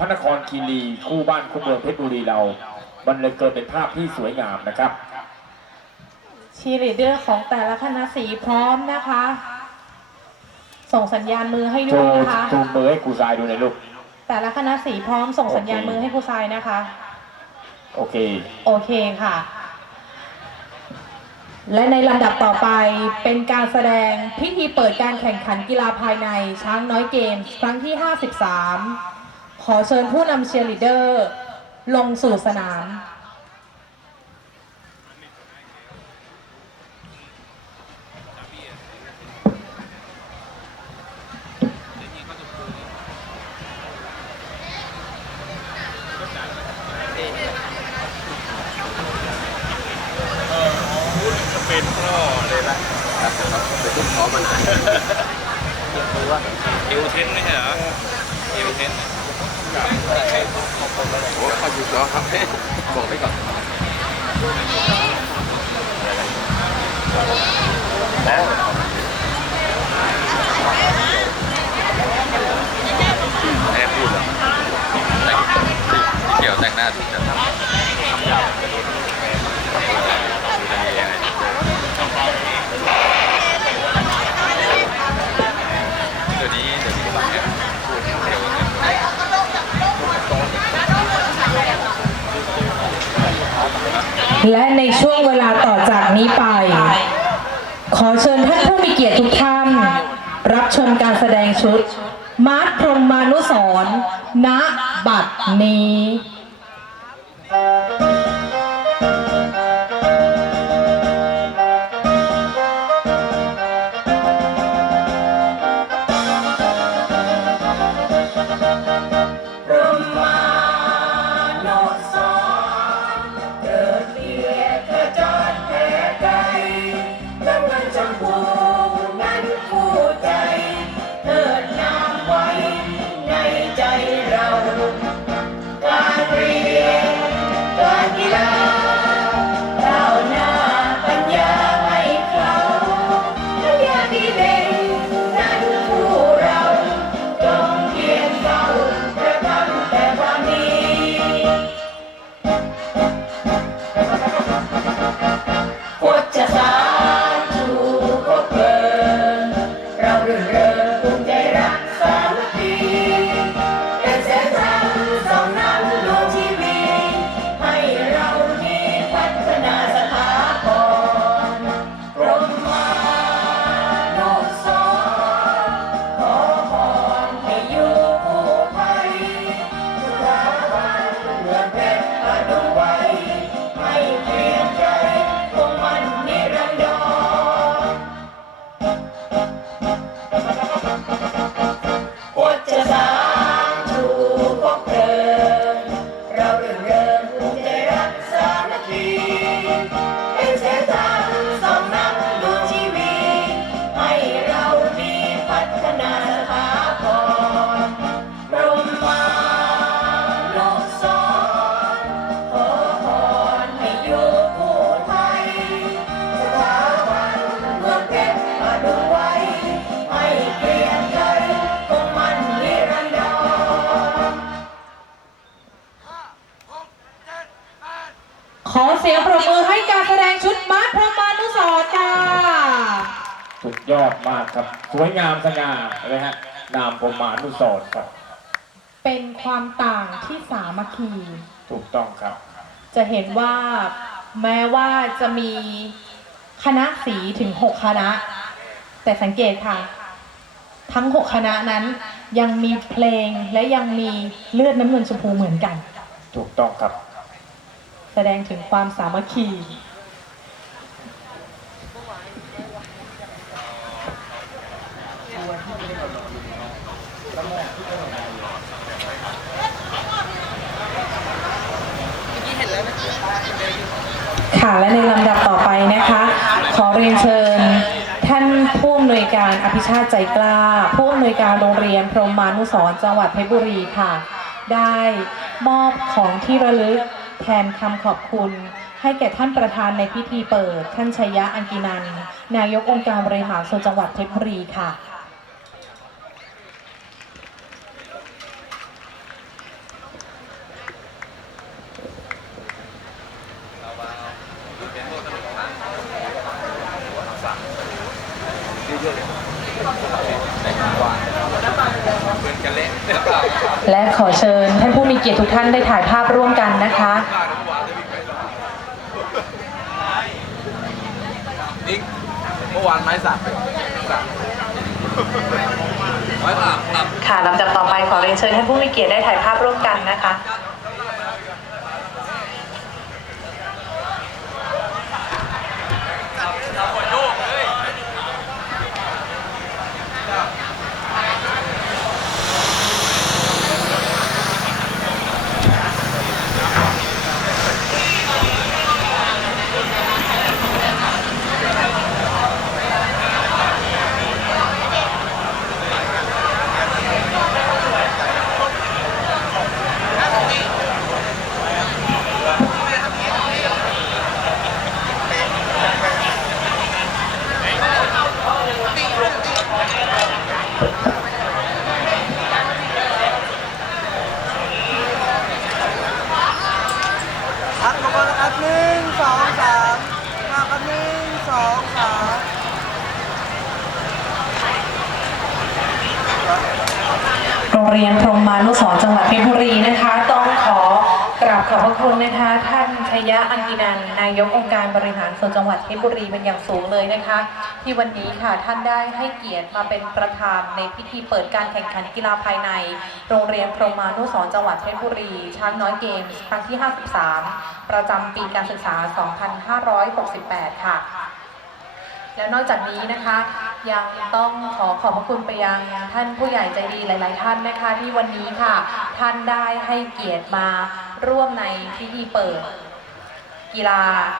พระนครคีรีคู่บ้านคู่เมืองเพชรบุรีเรา มันเลยเกิดเป็นภาพที่สวยงามนะครับชีลีดเดอร์ของแต่ละคณะสีพร้อมนะคะ ส่งสัญญาณมือให้โชด้วยว์นะคะจูงมือให้ครูทรายดูหน่อยลูก แต่ละคณะสีพร้อมส่งสัญญาณโอเคมือให้ครูทรายนะคะ โอเค โอเคค่ะ และในลำดับต่อไปเป็นการแสดงพิธีเปิดการแข่งขันกีฬาภายในช้างน้อยเกมส์ครั้งที่ 53ข อเชิญผู้นำเชียร์ลีดเดอร์ ลงสู่สนามเป็นพ่อเลยละเป็นลูกพ่อมานานเอวเทนไม่ใช่เหรอเอวเทน โอ้เขาอยู่แล้วครับบอกไปก่อนแม่พูดเหรอแต่งเกี่ยวแต่งหน้าถูกจังเดี๋ และในช่วงเวลาต่อจากนี้ไป ขอเชิญท่านผู้มีเกียรติทุกท่าน รับชมการแสดงชุด มาร์ทพรหมานุสรณ์ณบัดนี้ เสียงปรบมือให้การแสดงชุดมาร์ทพรหมานุสรณ์ค่ะสุดยอดมากครับ สวยงามสง่าเลยฮะนามพรหมานุสรณ์ครับ เป็นความต่างที่สามัคคี ถูกต้องครับ จะเห็นว่าแม้ว่าจะมีคณะสีถึง 6 คณะ แต่สังเกตค่ะ ทั้ง 6 คณะนั้นยังมีเพลงและยังมีเลือดน้ำเงินชมพูเหมือนกัน ถูกต้องครับ แสดงถึงความสามัคคีค่ะและในลำดับต่อไปนะคะ ขอเรียนเชิญ ท่านผู้อำนวยการอภิชาติใจกล้า ผู้อำนวยการโรงเรียนพรหมานุสรจังหวัดเพชรบุรีค่ะ ได้มอบของที่ระลึก แทนคำขอบคุณ ให้แก่ท่านประธานในพิธีเปิด ท่านชยะอังกินัน นายกองค์การบริหารส่วนจังหวัดเทพชรบุรีค่ะ Thank. และขอเชิญท่านผู้มีเกียรติทุกท่านได้ถ่ายภาพร่วมกันนะคะนิกเมื่อวานไม้สักไม้สักตับค่ะลำดับต่อไปขอเรียนเชิญท่านผู้มีเกียรติได้ถ่ายภาพร่วมกันนะคะ พักมาก่อนนะครับหนึ่งสองสามมาครับหนึ่งสองสาม โรงเรียนพรหมานุสรจังหวัดเพชรบุรีนะคะ ต้องขอกราบขอบพระคุณนะคะ ท่านชยะอังกินันนายกองค์การบริหารส่วนจังหวัดเพชรบุรีเป็นอย่างสูงเลยนะคะ ที่วันนี้ค่ะท่านได้ให้เกียรติมาเป็นประธานในพิธีเปิดการแข่งขันกีฬาภายใน โรงเรียนพรหมานุสรจังหวัดเพชรบุรี ช้างน้อยเกมส์ครั้งที่ 53 ประจำปีการศึกษา 2568 ค่ะ แล้วนอกจากนี้นะคะยังต้องขอขอบพระคุณไปยังท่านผู้ใหญ่ใจดีหลาย ๆ ท่านนะคะที่วันนี้ค่ะ ท่านได้ให้เกียรติมาร่วมในพิธีเปิดกีฬา